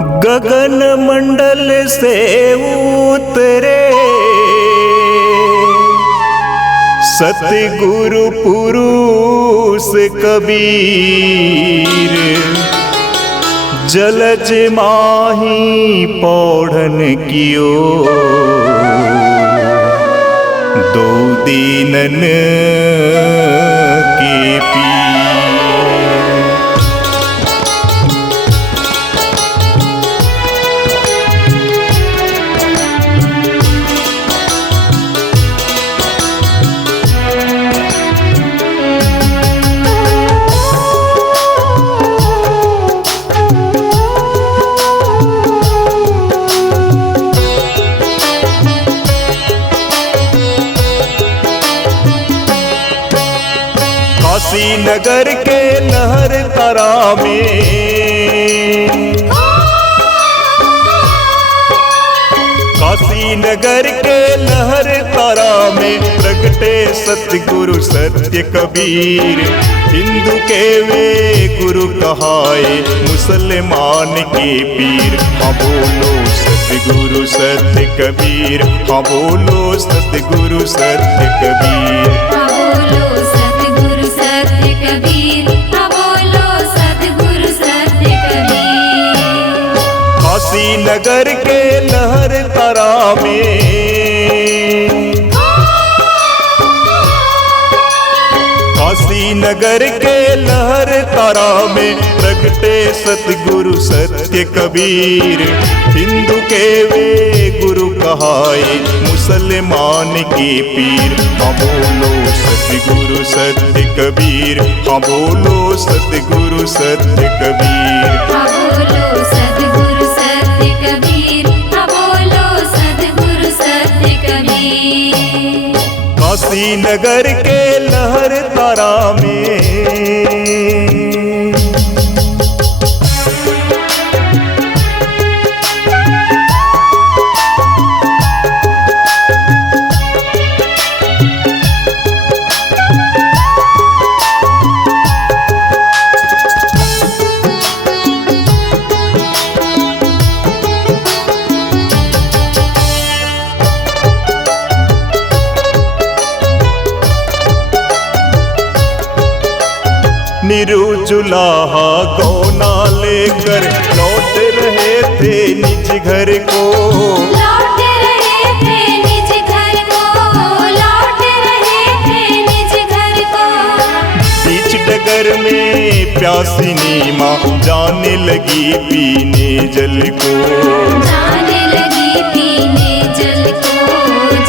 गगन मंडल से उतरे सतगुरु पुरुष कबीर, जलज माही पौढ़न कियो दो दीनन के पीर। काशी नगर के लहर तारा में, काशी नगर के लहर तारा में प्रगटे सतगुरु सत्य कबीर। हिंदू के वे गुरु कहाए मुसलमान के पीर। हाँ बोलो सतगुरु सत्य कबीर, हाँ बोलो सतगुरु सत्य कबीर। कबीर, हाँ बोलो सतगुरु सत्य कबीर। काशी नगर के लहर तारा में, काशी नगर के लहर तारा में प्रगटे सतगुरु सत्य कबीर। हिंदू के वे गुरु कहाए मुसलमान के पीर। हाँ बोलो सतगुरु सत्य कबीर, हाँ बोलो सतगुरु सत्य कबीर। हाँ बोलो सतगुरु सत्य कबीर, हाँ बोलो सतगुरु सत्य कबीर। काशी नगर के लहर तारा में, निरुजुलाहा गौना लेकर लौट रहे थे निज घर को, लौट रहे थे निज घर को, लौट रहे थे निज घर को। बीच डगर में प्यासिनी माँ जाने लगी पीने जल को, जाने लगी पीने जल को,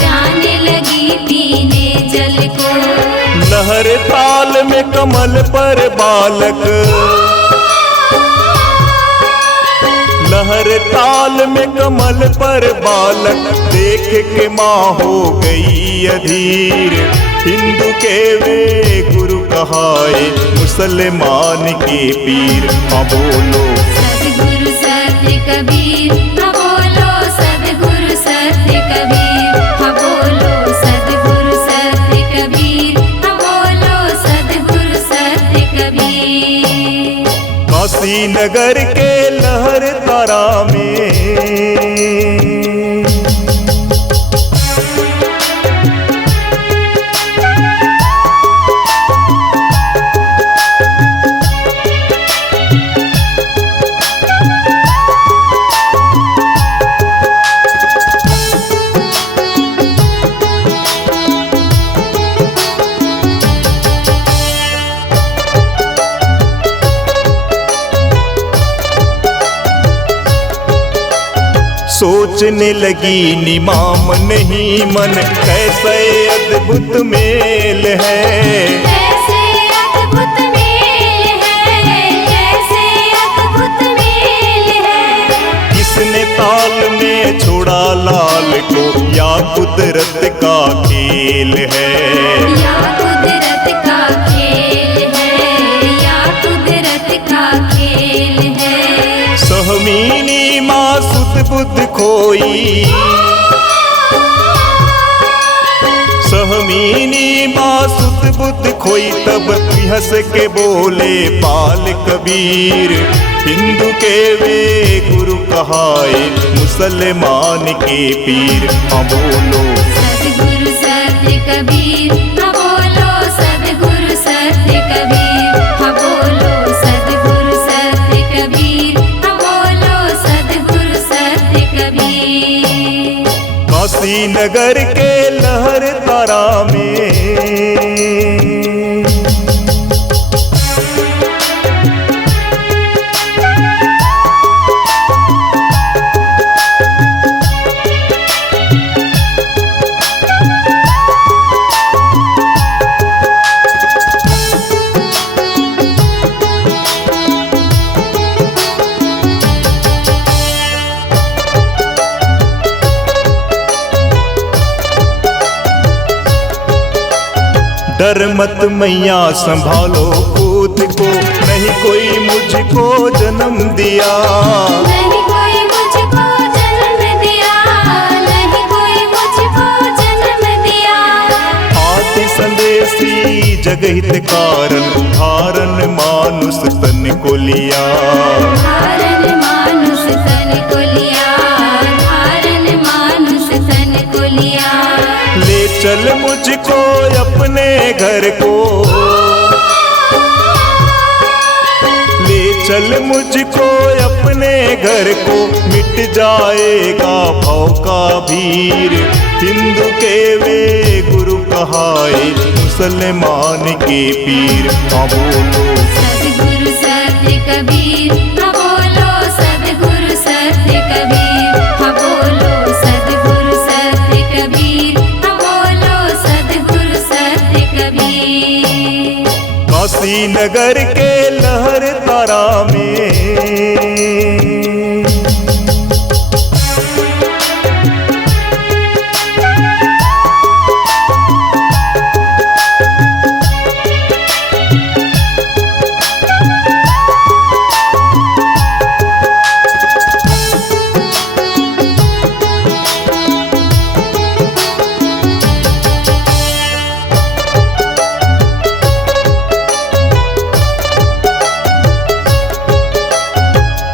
जाने लगी पीने जल को। लहर ताल में कमल पर बालक, लहर ताल में कमल पर बालक देख के माँ हो गई अधीर। हिंदू के वे गुरु कहाए मुसलमान के पीर। हाँ बोलो सतगुरु सत्य कबीर, हाँ बोलो सतगुरु सत्य कबीर। हाँ बोलो सतगुरु सत्य कबीर, हाँ बोलो सतगुरु सत्य कबीर। काशी नगर के लहर तारा में, सोचने लगी निमाम नहीं मन कैसे अद्भुत मेल है, कैसे अद्भुत मेल है, कैसे अद्भुत मेल है। किसने ताल में छोड़ा लाल को या कुदरत का खेल है, या कुदरत का खेल है, या कुदरत का खेल है। सहमीनी माँ सुध बुद्ध खोई, सहमीनी माँ सुध बुद्ध खोई तब हंस के बोले बाल कबीर। हिंदू के वे गुरु कहाए मुसलमान के पीर। हाँ बोलो सद्गुरु सत्य कबीर, हाँ बोलो सद्गुरु सत्य कबीर, हाँ बोलो सद्गुरु सत्य कबीर, हाँ बोलो सद्गुरु सत्य कबीर। काशी नगर के लहर तारा में डर मत मैया संभालो खुद को, नहीं कोई मुझको जन्म दिया, नहीं कोई मुझको जन्म दिया, नहीं कोई मुझको जन्म दिया। आदि संदेशी जगहित कारण धारण मानुष तन को लिया, धारण मानुष तन को लिया, धारण मानुष तन को लिया। ले चल मुझको अपने घर को, ले चल मुझको अपने घर को, मिट जाएगा भव का भीर। हिंदू के वे गुरु कहाए मुसलमान के पीर। हाँ बोलो सद्गुरु सत्य कबीर, हाँ बोलो सद्गुरु सत्य कबीर, हाँ बोलो सद्गुरु सत्य कबीर, हाँ बोलो सद्गुरु सत्य कबीर। काशी नगर के लहर तारा में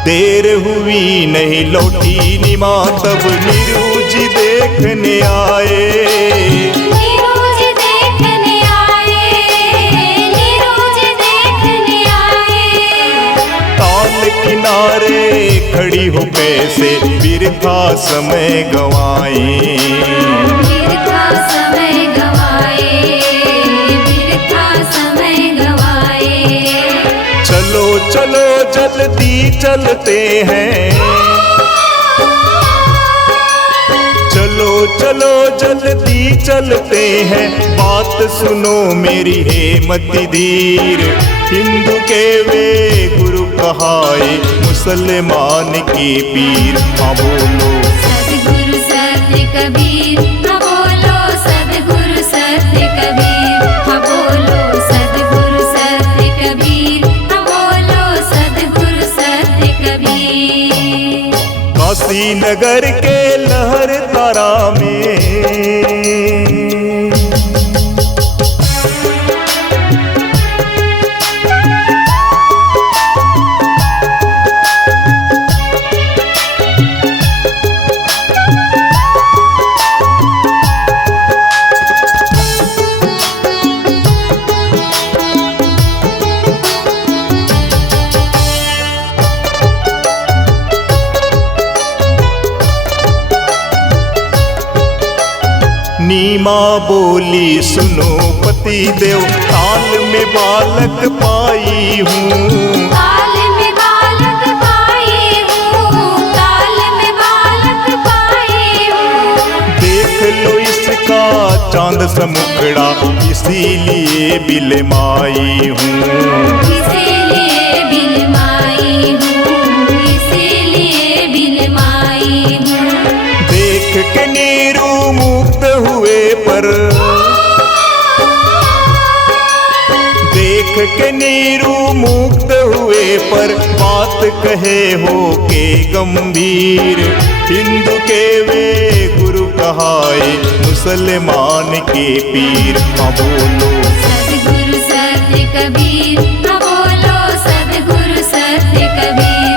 देर हुई नहीं लौटी निमा, तब नीरू जी देखने आए, नीरू जी देखने आए, नीरू जी देखने आए। ताल किनारे खड़ी हो कैसे बिरथा समय गवाए, बिरथा समय गवाए, बिरथा समय गवाए। चलो चलो जल्दी चलते हैं, चलो चलो जल्दी चलते हैं, बात सुनो मेरी हे मति धीर। हिंदू के वे गुरु कहाए मुसलमान के पीर। हाँ बोलो सद्गुरु सत्य कबीर, हाँ बोलो सद्गुरु सत्य कबीर, हाँ बोलो सद्गुरु सत्य कबीर, हाँ बोलो सद्गुरु सत्य कबीर। काशी नगर के लहर तारा में नीमा बोली सुनो पति देव, ताल में बालक पाई हूँ, ताल में बालक पाई हूँ, ताल में बालक पाई हूँ। देख लो इसका चांद सा मुखड़ा, इसीलिए बिलमाई हूँ, इसीलिए बिलमाई हूँ, इसीलिए बिलमाई हूँ। देख के नीरू मुक्त हुए पर, देख के नीरू मुक्त हुए पर, बात कहे हो के गंभीर। हिंदू के वे गुरु कहाए मुसलमान के पीर। हाँ बोलो सद्गुरु सत्य कबीर, हाँ बोलो सद्गुरु सत्य कबीर,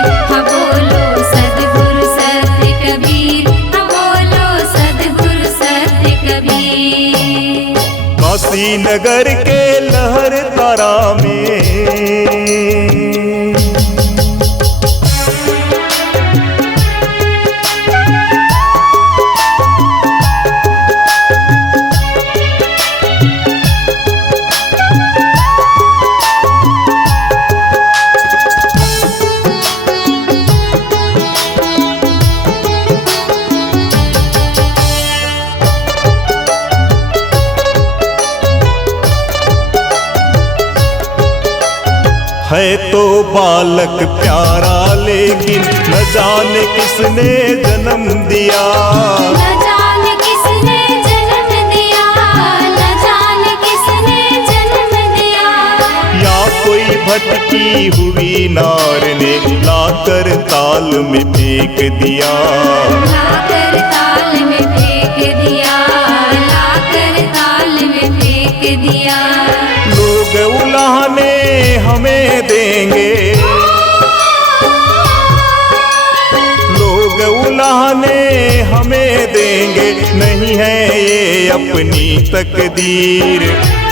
नगर के लहर तारा में। है तो बालक प्यारा लेकिन न जाने किसने जन्म दिया। न जाने किसने जन्म दिया, न जाने किसने जन्म दिया। या कोई भटकी हुई नार ने लाकर ताल में फेंक दिया। लाकर ताल में फेंक दिया, लाकर ताल में फेंक दिया। लोग उलाहने हमें देंगे, लोग उलाहने हमें देंगे, नहीं है ये अपनी तकदीर।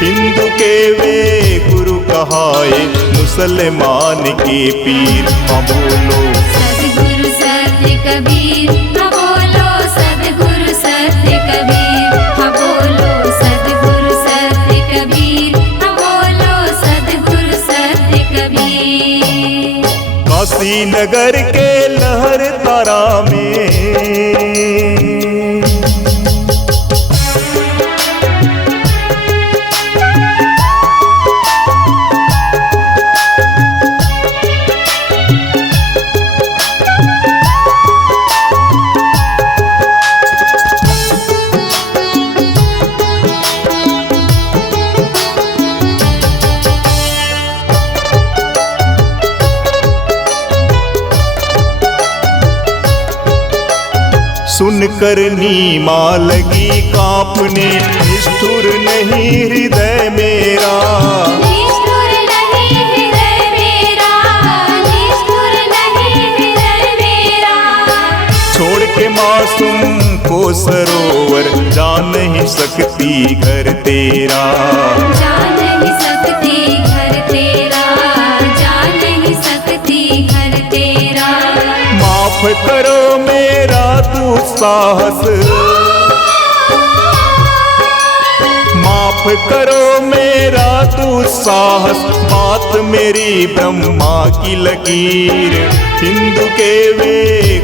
हिंदू के वे गुरु कहाए मुसलमान के पीर। हाँ बोलो सद्गुरु सत्य कबीर, हाँ बोलो सद्गुरु सत्य कबीर। हाँ बोलो सद्गुरु सत्य कबीर, हाँ बोलो सद्गुरु सत्य कबीर। काशी नगर के लहर तारा में। सुनकर नीमा लगी कांपने, निष्ठुर नहीं हृदय मेरा। निष्ठुर नहीं हृदय मेरा, निष्ठुर नहीं हृदय मेरा। छोड़ के मासूम को सरोवर, जा नहीं सकती घर तेरा। जा नहीं सकती घर तेरा, जा नहीं सकती घर तेरा। माफ करो मेरा दुस्साहस, माफ करो मेरा दुस्साहस। बात मेरी ब्रह्मा की लकीर। हिंदू के वे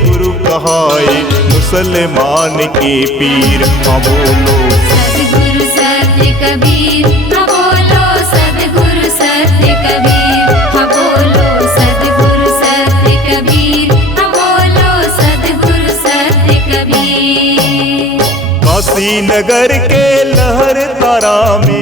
गुरु कहाए मुसलमान के पीर। हाँ बोलो सद्गुरु सत्य कबीर, हाँ बोलो सद्गुरु सत्य कबीर। हाँ बोलो सद्गुरु सत्य कबीर, हाँ बोलो सद्गुरु सत्य कबीर। काशी नगर के लहर तारा में।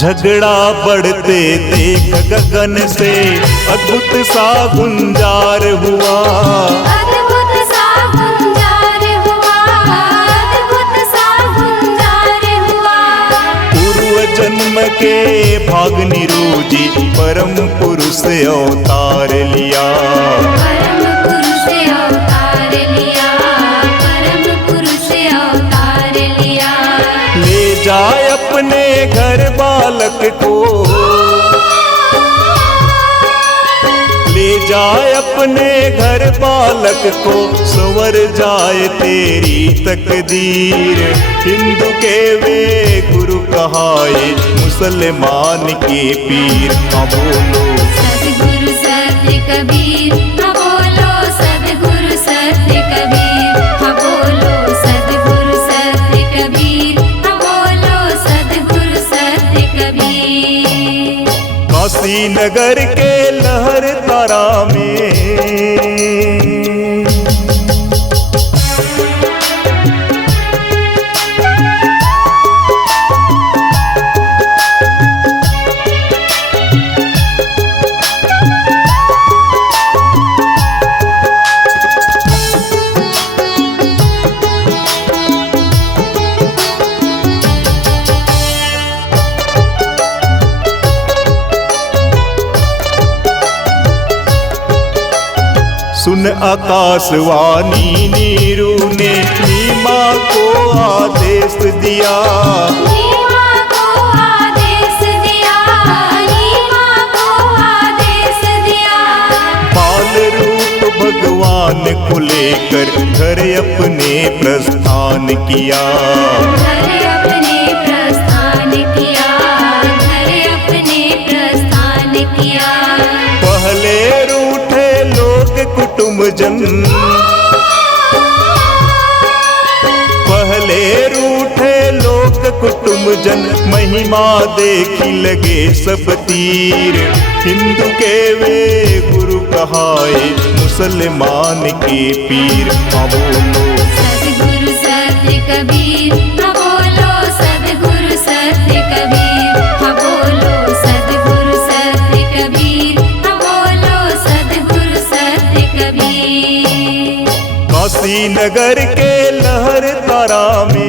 झगड़ा बढ़ते देख गगन से अद्भुत सा गुंजार हुआ। अद्भुत सा गुंजार हुआ, अद्भुत सा गुंजार हुआ। पूर्व जन्म के भाग निरूजी परम पुरुष अवतार लिया। परम पुरुष अवतार लिया, परम पुरुष अवतार लिया। ले जाए अपने घर बालक को, ले जाए अपने घर बालक को, संवर जाए तेरी तकदीर। हिंदू के वे गुरु कहाए मुसलमान के पीर। हाँ बोलो सद्गुरु सत्य कबीर, हाँ बोलो सद्गुरु सत्य कबीर। हाँ बोलो सद्गुरु सत्य कबीर, हाँ बोलो सद्गुरु सत्य कबीर। काशी नगर के लहर तारा में। सुन आकाशवाणी नीरू ने नीमा को आदेश दिया। नीमा को आदेश दिया, नीमा को आदेश दिया। बाल रूप भगवान को लेकर घर अपने प्रस्थान किया। घर अपने प्रस्थान किया, घर अपने प्रस्थान किया। पहले रूठे लोग कुटुंब जन, पहले रूठे लोग कुटुंब जन, महिमा देखी लगे सब तीर। हिंदू के वे गुरु कहाए, मुसलमान के पीर। हाँ बोलो सद्गुरु सत्य कबीर, हाँ बोलो सद्गुरु सत्य कबीर। हाँ बोलो सद्गुरु सत्य कबीर, हाँ बोलो सद्गुरु सत्य कबीर। काशी नगर के लहर तारा में,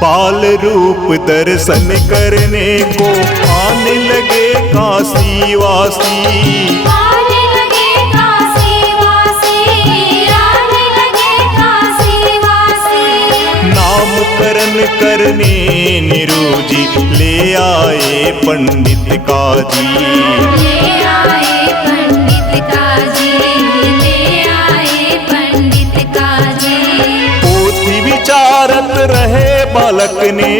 बाल रूप दर्शन करने को आने लगे काशी वासी। आने लगे काशी वासी, आने लगे काशी वासी। नामकरण करने निरोजी ले आए पंडित काजी। ले आए पंडित काजी, ले आए पंडित काजी। पोथी विचारत रहे बालक ने,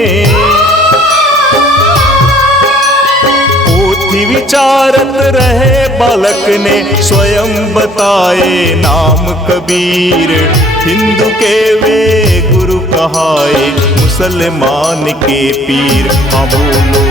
पोथी विचारत रहे बालक ने, स्वयं बताए नाम कबीर। हिंदू के वे गुरु कहाए, मुसलमान के पीर। हाँ बोलो